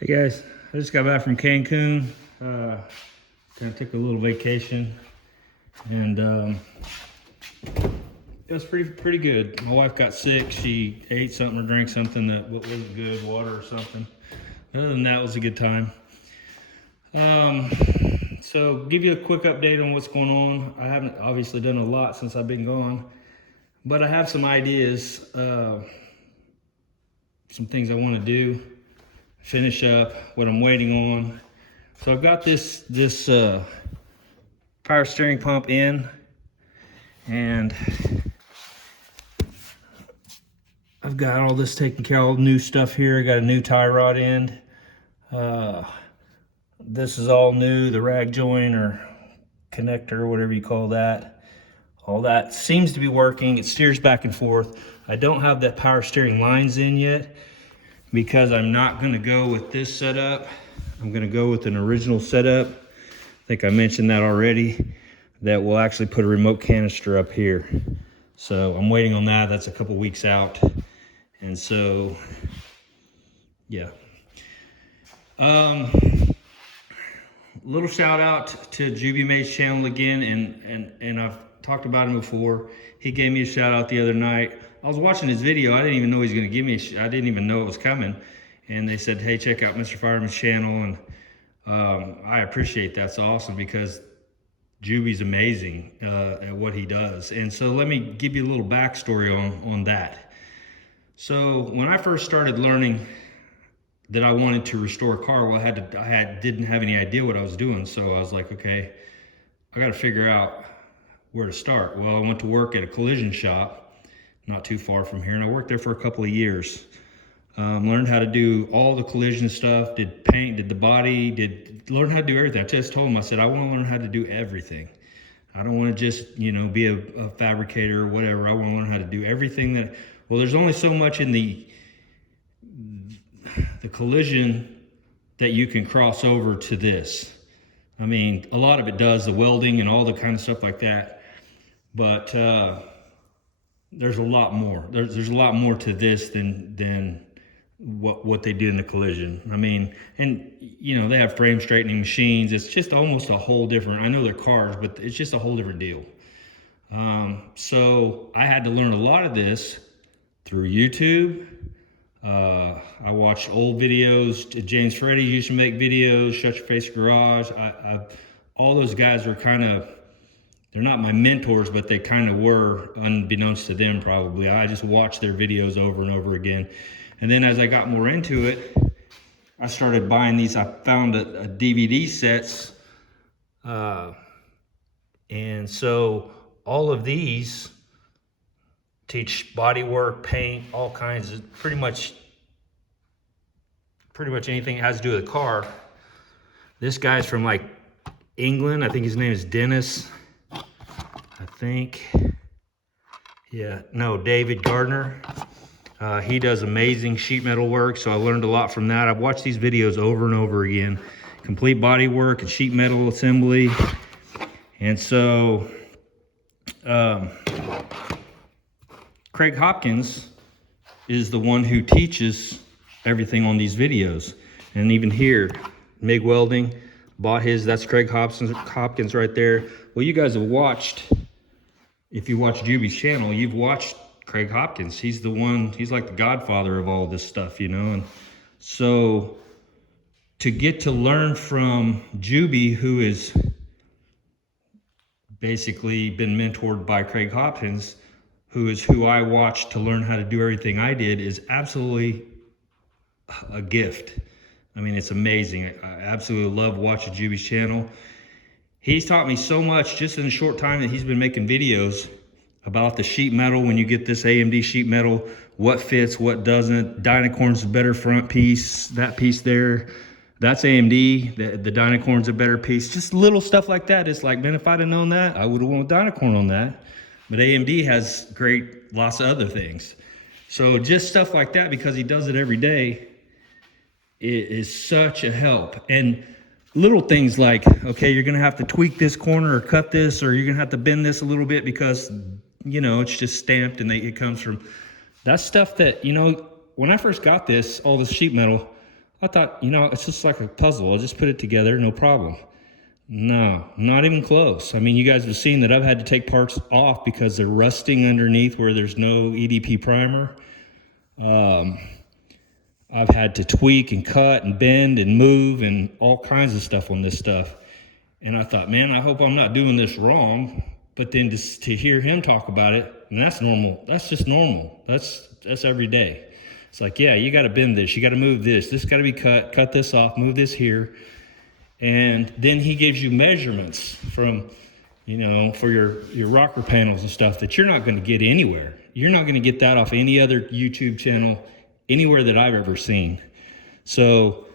Hey guys, I just got back from Cancun. Kind of took a little vacation, and it was pretty good. My wife got sick. She ate something or drank something that wasn't good, water or something. Other than that, it was a good time. So give you a quick update on what's going on. I haven't obviously done a lot since I've been gone, but I have some ideas, some things I want to do. Finish up what I'm waiting on. So I've got this power steering pump in, and I've got all this taken care of, all new stuff here. I got a new tie rod end. This is all new, the rag joint or connector, whatever you call that. All that seems to be working. It steers back and forth. I don't have that power steering lines in yet, because I'm not gonna go with this setup. I'm gonna go with an original setup. I think I mentioned that already, that will actually put a remote canister up here. So I'm waiting on that. That's a couple weeks out. And so, yeah. Little shout out to Juby May's channel again, and I've talked about him before. He gave me a shout out the other night. I was watching his video. I didn't even know he was going to give me I didn't even know it was coming. And they said, hey, check out Mr. Fireman's channel. And I appreciate that. It's awesome, because Juby's amazing at what he does. And so let me give you a little backstory on that. So when I first started learning that I wanted to restore a car, well, didn't have any idea what I was doing. So I was like, okay, I got to figure out where to start. Well, I went to work at a collision shop not too far from here, and I worked there for a couple of years. Learned how to do all the collision stuff, did paint, did the body, learned how to do everything. I just told him, I said, I want to learn how to do everything. I don't want to just, be a fabricator or whatever. I want to learn how to do everything well, there's only so much in the collision that you can cross over to this. I mean, a lot of it does, the welding and all the kind of stuff like that. But there's a lot more. There's a lot more to this than what they did in the collision. I mean, and they have frame straightening machines. It's just almost a whole different, I know they're cars, but it's just a whole different deal. So I had to learn a lot of this through YouTube. I watched old videos. James Freddy used to make videos, Shut Your Face Garage. All those guys were they're not my mentors, but they kind of were, unbeknownst to them probably. I just watched their videos over and over again. And then as I got more into it, I started buying these. I found a DVD sets. And so all of these teach body work, paint, all kinds of pretty much anything that has to do with a car. This guy's from like England. I think his name is Dennis. David Gardner. He does amazing sheet metal work, so I learned a lot from that. I've watched these videos over and over again. Complete body work and sheet metal assembly. And so Craig Hopkins is the one who teaches everything on these videos. And even here, MIG welding, bought his, that's Craig Hopkins right there. Well, you guys have watched, if you watch Juby's channel, you've watched Craig Hopkins. He's the one, he's like the godfather of all this stuff, And so to get to learn from Juby, who is basically been mentored by Craig Hopkins, who I watched to learn how to do everything I did, is absolutely a gift. I mean, it's amazing. I absolutely love watching Juby's channel. He's taught me so much just in a short time that he's been making videos about the sheet metal. When you get this AMD sheet metal, what fits, what doesn't. Dynacorn's a better front piece. That piece there, that's AMD. The Dynacorn's a better piece. Just little stuff like that. It's like, man, if I'd have known that, I would have went with Dynacorn on that. But AMD has lots of other things. So just stuff like that, because he does it every day, it is such a help. And little things like, okay, you're gonna have to tweak this corner or cut this, or you're gonna have to bend this a little bit because, it's just stamped and it comes from, that's stuff that, when I first got all this sheet metal, I thought, it's just like a puzzle. I'll just put it together, no problem. No, not even close. I mean, you guys have seen that I've had to take parts off because they're rusting underneath where there's no EDP primer. I've had to tweak and cut and bend and move and all kinds of stuff on this stuff. And I thought, man, I hope I'm not doing this wrong. But then to hear him talk about it, and that's normal. That's just normal. That's every day. It's like, yeah, you got to bend this. You got to move this. This got to be cut this off, move this here. And then he gives you measurements from, for your rocker panels and stuff that you're not going to get anywhere. You're not going to get that off any other YouTube channel anywhere that I've ever seen. So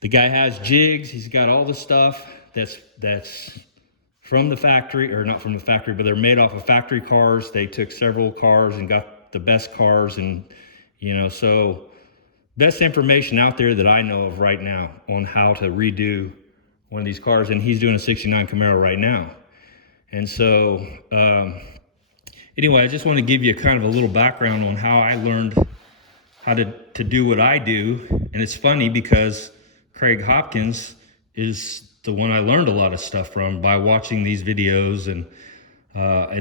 the guy has jigs. He's got all the stuff that's from the factory, or not from the factory, but they're made off of factory cars. They took several cars and got the best cars, and so best information out there that I know of right now on how to redo one of these cars. And he's doing a 69 Camaro right now. And so anyway, I just want to give you kind of a little background on how I learned how to do what I do. And it's funny because Craig Hopkins is the one I learned a lot of stuff from by watching these videos. And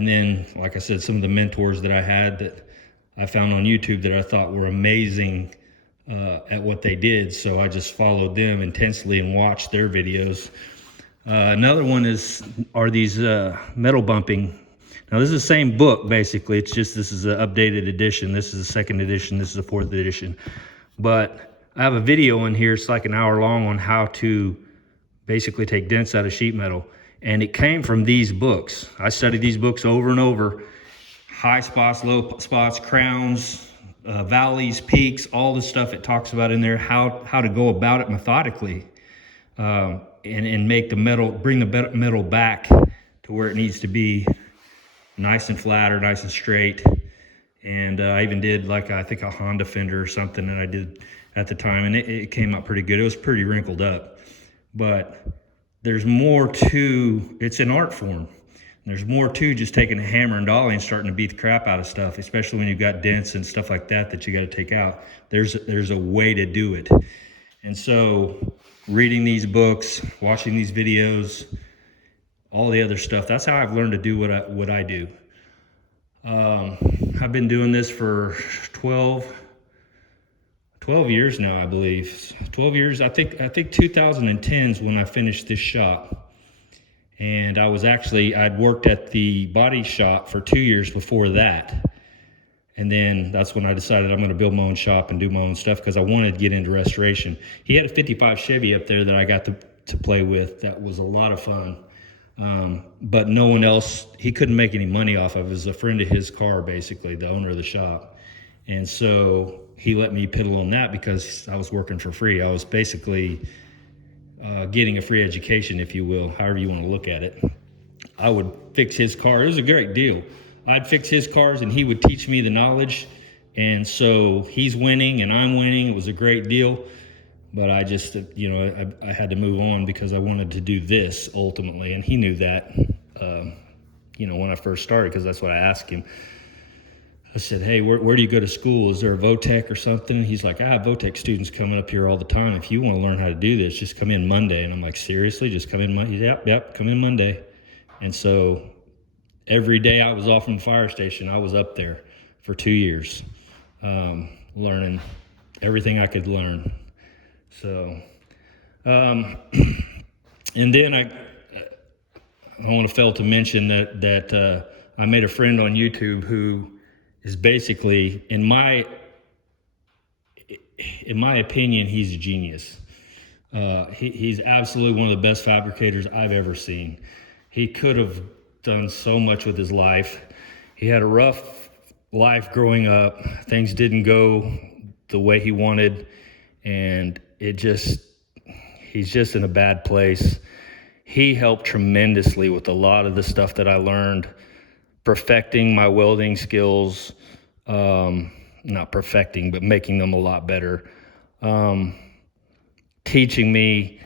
then, like I said, some of the mentors that I had that I found on YouTube that I thought were amazing at what they did. So I just followed them intensely and watched their videos. Another one are these metal bumping. Now this is the same book basically. It's just this is an updated edition. This is the second edition. This is the fourth edition. But I have a video in here. It's like an hour long on how to basically take dents out of sheet metal. And it came from these books. I studied these books over and over. High spots, low spots, crowns, valleys, peaks, all the stuff it talks about in there, how to go about it methodically, and make the metal, bring the metal back to where it needs to be, nice and flat or nice and straight. And I even did I think a Honda fender or something that I did at the time, and it came out pretty good. It was pretty wrinkled up, but there's more to, it's an art form. There's more to just taking a hammer and dolly and starting to beat the crap out of stuff, especially when you've got dents and stuff like that you got to take out. There's a way to do it. And so reading these books, watching these videos, all the other stuff, that's how I've learned to do what I do. I've been doing this for 12 years now, I believe. 12 years. I think 2010 is when I finished this shop. And I'd worked at the body shop for 2 years before that. And then that's when I decided I'm going to build my own shop and do my own stuff because I wanted to get into restoration. He had a 55 Chevy up there that I got to play with. That was a lot of fun. But no one else, he couldn't make any money off of it. It was a friend of his car, basically, the owner of the shop. And so he let me piddle on that because I was working for free. I was basically getting a free education, if you will, however you want to look at it. I would fix his car. It was a great deal. I'd fix his cars and he would teach me the knowledge. And so he's winning and I'm winning. It was a great deal. But I just, I had to move on because I wanted to do this ultimately. And he knew that, when I first started, because that's what I asked him. I said, hey, where do you go to school? Is there a VOTEC or something? And he's like, I have VOTEC students coming up here all the time. If you want to learn how to do this, just come in Monday. And I'm like, seriously? Just come in Monday? Yep, come in Monday. And so every day I was off from the fire station, I was up there for 2 years, learning everything I could learn. So, and then I want to fail to mention that I made a friend on YouTube who is basically, in my opinion, he's a genius. He's absolutely one of the best fabricators I've ever seen. He could have done so much with his life. He had a rough life growing up. Things didn't go the way he wanted, and he's just in a bad place. He helped tremendously with a lot of the stuff that I learned, perfecting my welding skills, not perfecting, but making them a lot better, teaching me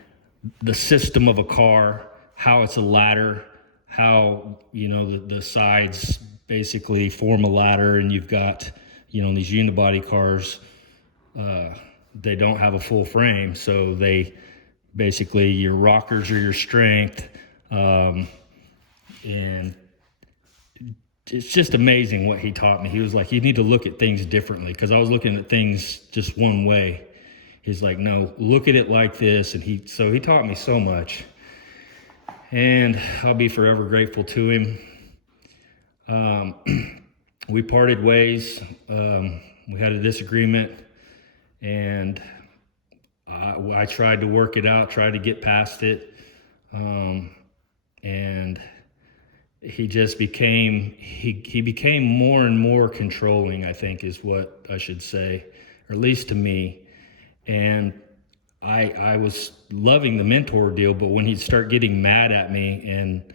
the system of a car, how it's a ladder, how, the sides basically form a ladder, and you've got, these unibody cars, they don't have a full frame. So they basically, your rockers are your strength. And it's just amazing what he taught me. He was like, you need to look at things differently, because I was looking at things just one way. He's like, no, look at it like this. And so he taught me so much, and I'll be forever grateful to him. We parted ways. We had a disagreement, and I tried to work it out, tried to get past it. And he just became, he became more and more controlling, I think is what I should say, or at least to me. And I was loving the mentor deal, but when he'd start getting mad at me and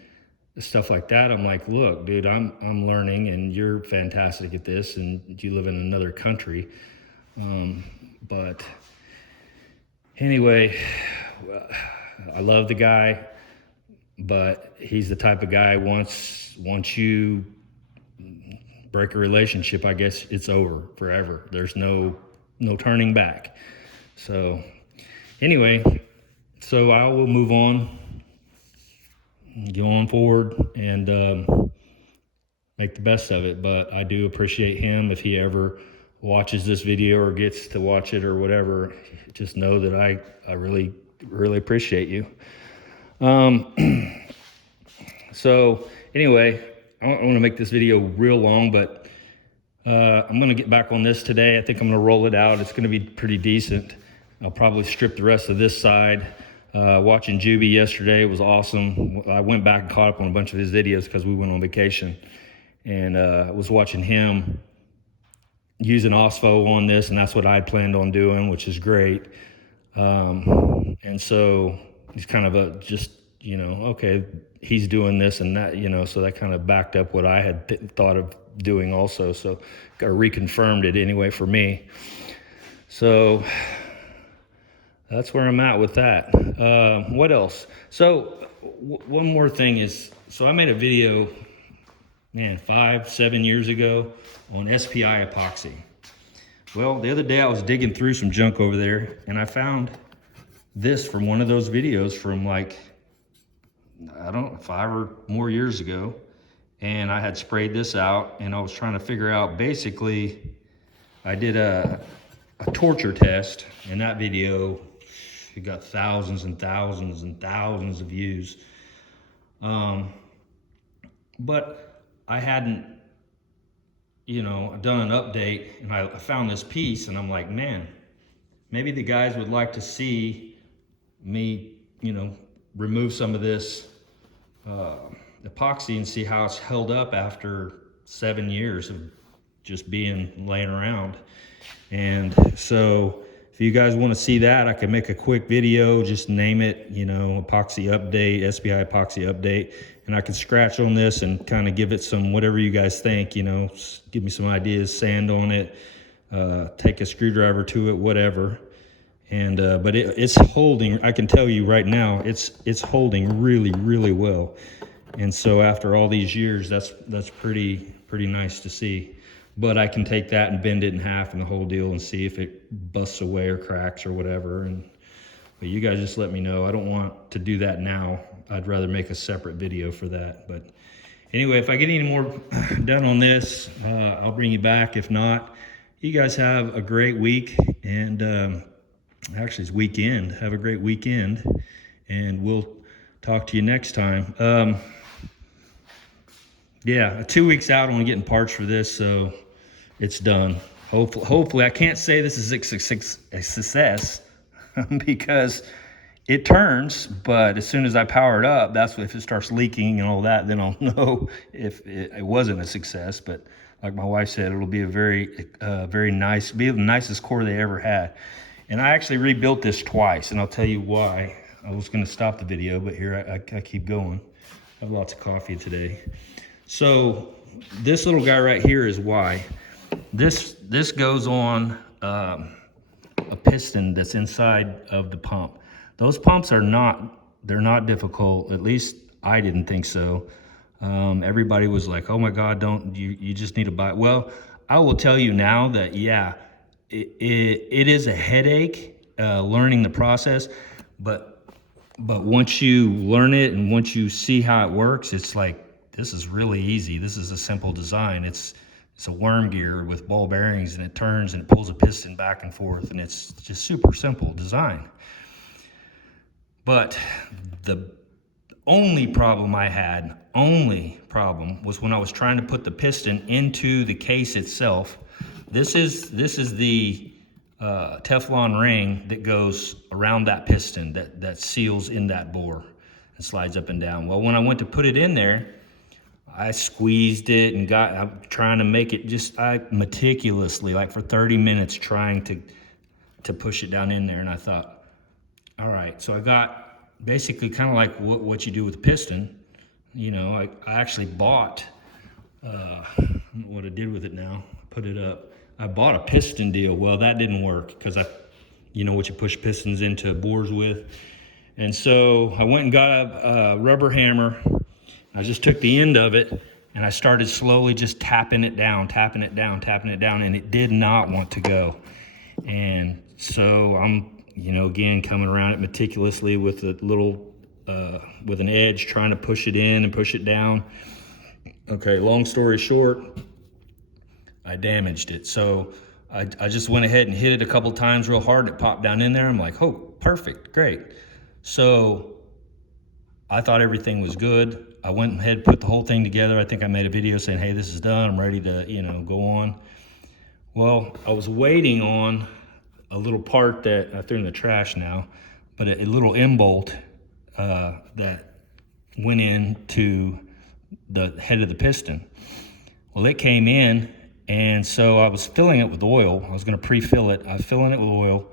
stuff like that, I'm like, look, dude, I'm learning, and you're fantastic at this, and you live in another country. But anyway, I love the guy, but he's the type of guy, once you break a relationship, I guess it's over forever. There's no turning back. So anyway, so I will move on, go on forward, and make the best of it. But I do appreciate him. If he ever watches this video or gets to watch it or whatever, just know that I really, really appreciate you. So anyway, I don't want to make this video real long, but I'm going to get back on this today. I think I'm going to roll it out. It's going to be pretty decent. I'll probably strip the rest of this side. Watching Juby yesterday was awesome. I went back and caught up on a bunch of his videos because we went on vacation, and was watching him using OSFO on this, and that's what I'd planned on doing, which is great. And so he's kind of just, okay, he's doing this and that, so that kind of backed up what I had thought of doing also. So got reconfirmed it anyway for me. So that's where I'm at with that. What else? So one more thing is, so I made a video, 5-7 years ago on SPI epoxy. Well, the other day I was digging through some junk over there, and I found this from one of those videos from, like, I don't know, 5 or more years ago. And I had sprayed this out, and I was trying to figure out, basically, I did a torture test, and that video, it got thousands and thousands and thousands of views. But I hadn't, done an update, and I found this piece, and I'm like, man, maybe the guys would like to see me, remove some of this epoxy and see how it's held up after 7 years of just laying around. And so if you guys want to see that, I can make a quick video, just name it, epoxy update, SPI epoxy update, and I can scratch on this and kind of give it some, whatever you guys think, give me some ideas, sand on it, take a screwdriver to it, whatever. And but it's holding, I can tell you right now, it's holding really, really well. And so after all these years, that's pretty nice to see. But I can take that and bend it in half and the whole deal and see if it busts away or cracks or whatever. But you guys just let me know. I don't want to do that now. I'd rather make a separate video for that. But anyway, if I get any more done on this, I'll bring you back. If not, you guys have a great week. And actually, it's weekend. Have a great weekend. And we'll talk to you next time. 2 weeks out on getting parts for this, so it's done. Hopefully, I can't say this is a success because it turns, but as soon as I power it up, that's if it starts leaking and all that, then I'll know if it wasn't a success. But like my wife said, it'll be a very nice, be the nicest core they ever had. And I actually rebuilt this twice, and I'll tell you why. I was going to stop the video, but here I keep going. I have lots of coffee today. So this little guy right here is why. This goes on a piston that's inside of the pump. Those pumps they're not difficult. At least I didn't think so. Everybody was like, oh my God, you just need to buy it. Well, I will tell you now that, it is a headache learning the process, but once you learn it and once you see how it works, it's like, this is really easy. This is a simple design. It's a worm gear with ball bearings, and it turns and it pulls a piston back and forth, and it's just super simple design. But the only problem I had, was when I was trying to put the piston into the case itself. This is the Teflon ring that goes around that piston that seals in that bore and slides up and down. Well, when I went to put it in there, I squeezed it and I'm trying to make it I meticulously, like for 30 minutes, trying to push it down in there. And I thought, all right, so I got basically kind of like what you do with a piston. You know, I actually bought, I don't know what I did with it now, put it up. I bought a piston deal. Well, that didn't work because you know what you push pistons into bores with. And so I went and got a rubber hammer. I just took the end of it and I started slowly just tapping it down, and it did not want to go. And so I'm, you know, again, coming around it meticulously with a little, with an edge, trying to push it in and push it down. Okay, long story short, I damaged it. So I just went ahead and hit it a couple times real hard. It popped down in there. I'm like, oh, perfect, great. So I thought everything was good. I went ahead and put the whole thing together. I think I made a video saying, hey, this is done. I'm ready to, you know, go on. Well, I was waiting on a little part that I threw in the trash now, but a little end bolt that went into the head of the piston. Well, it came in, and so I was filling it with oil. I was going to pre-fill it. I was filling it with oil,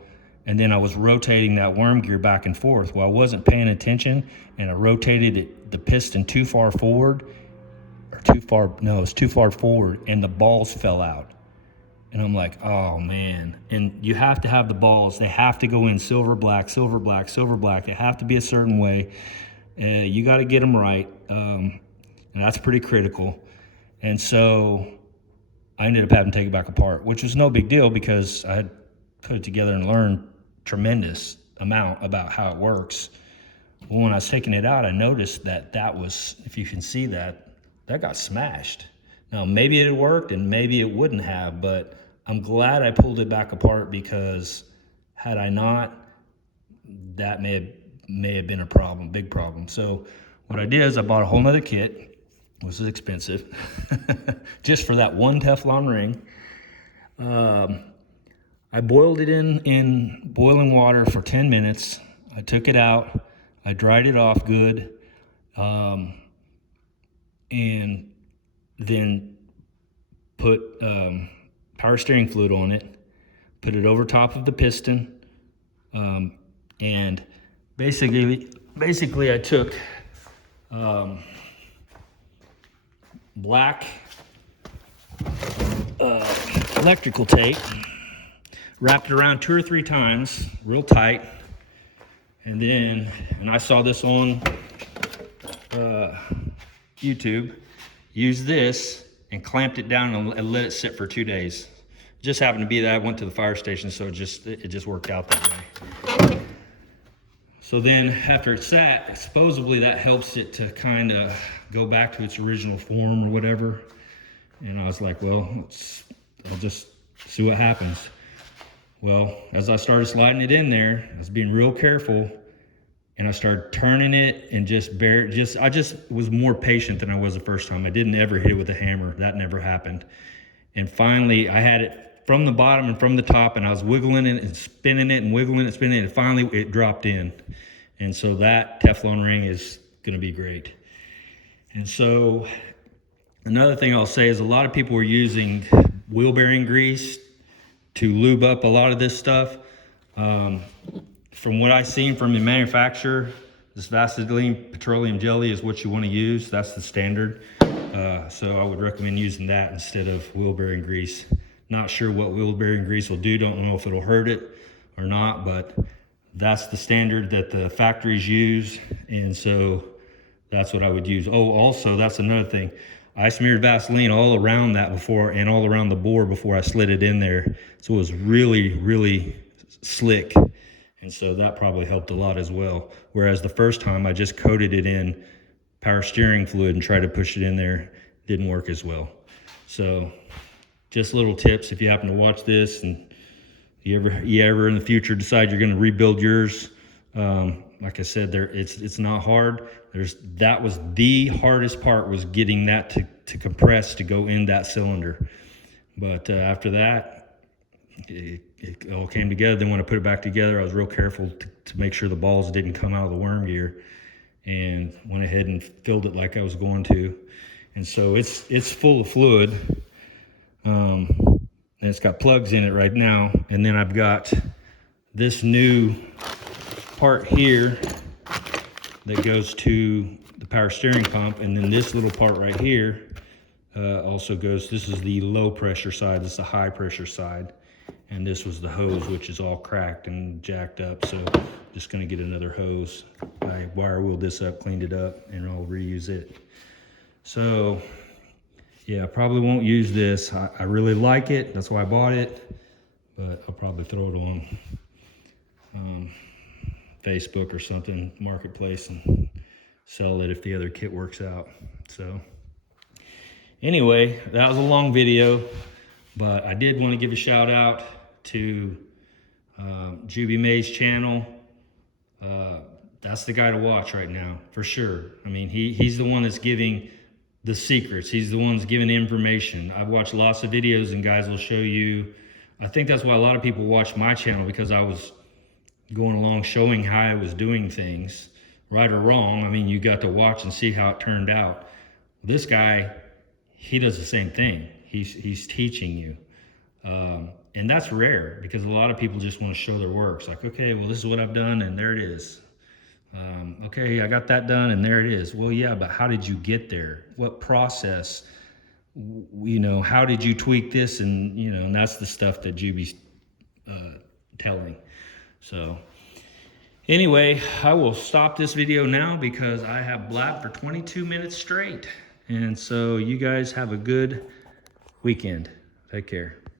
and then I was rotating that worm gear back and forth. Well, I wasn't paying attention, and I rotated the piston too far forward, it's too far forward, and the balls fell out. And I'm like, oh man. And you have to have the balls. They have to go in silver, black, silver, black, silver, black. They have to be a certain way. You got to get them right. And that's pretty critical. And so I ended up having to take it back apart, which was no big deal because I had put it together and learned tremendous amount about how it works. Well, when I was taking it out, I noticed that was, if you can see that got smashed. Now, maybe it worked and maybe it wouldn't have, but I'm glad I pulled it back apart because had I not, that may have been a problem, big problem. So what I did is I bought a whole nother kit, which was expensive, just for that one Teflon ring. I boiled it in boiling water for 10 minutes. I took it out. I dried it off good. And then put power steering fluid on it, put it over top of the piston, and basically I took black electrical tape, wrapped it around 2 or 3 times, real tight, and I saw this on YouTube, used this and clamped it down and let it sit for 2 days. Just happened to be that I went to the fire station, so it just worked out that way. So then after it sat, supposedly that helps it to kind of go back to its original form or whatever. And I was like, well, I'll just see what happens. Well, as I started sliding it in there, I was being real careful, and I started turning it and I just was more patient than I was the first time. I didn't ever hit it with a hammer. That never happened. And finally, I had it from the bottom and from the top, and I was wiggling it and spinning it and wiggling it, spinning it, and finally it dropped in. And so that Teflon ring is gonna be great. And so another thing I'll say is a lot of people are using wheel bearing grease to lube up a lot of this stuff. From what I've seen from the manufacturer, this Vaseline petroleum jelly is what you want to use. That's the standard. So I would recommend using that instead of wheel bearing grease. Not sure what wheel bearing grease will do. Don't know if it'll hurt it or not, but that's the standard that the factories use. And so that's what I would use. Oh, also, that's another thing. I smeared Vaseline all around that before, and all around the bore before I slid it in there. So it was really, really slick. And so that probably helped a lot as well. Whereas the first time I just coated it in power steering fluid and tried to push it in there, didn't work as well. So just little tips if you happen to watch this and you ever in the future decide you're going to rebuild yours. Like I said, it's not hard. That was the hardest part, was getting that to compress to go in that cylinder. But after that, it all came together. Then when I put it back together, I was real careful to make sure the balls didn't come out of the worm gear, and went ahead and filled it like I was going to. And so it's full of fluid. And it's got plugs in it right now. And then I've got this new part here that goes to the power steering pump. And then this little part right here also goes, this is the low pressure side, this is the high pressure side. And this was the hose, which is all cracked and jacked up. So just gonna get another hose. I wire wheeled this up, cleaned it up, and I'll reuse it. So yeah, I probably won't use this. I really like it, that's why I bought it, but I'll probably throw it on Facebook or something, Marketplace, and sell it if the other kit works out. So anyway, that was a long video, but I did want to give a shout out to Juby May's channel. That's the guy to watch right now, for sure. I mean, he's the one that's giving the secrets. He's the one that's giving information. I've watched lots of videos and guys will show you. I think that's why a lot of people watch my channel, because I was going along showing how I was doing things, right or wrong. I mean, you got to watch and see how it turned out. This guy, he does the same thing. He's teaching you. And that's rare, because a lot of people just want to show their work. It's like, okay, well, this is what I've done, and there it is. Okay, I got that done, and there it is. Well, yeah, but how did you get there? What process? You know, how did you tweak this? And, you know, and that's the stuff that Juby's telling. So anyway, I will stop this video now because I have blabbed for 22 minutes straight. And so you guys have a good weekend. Take care.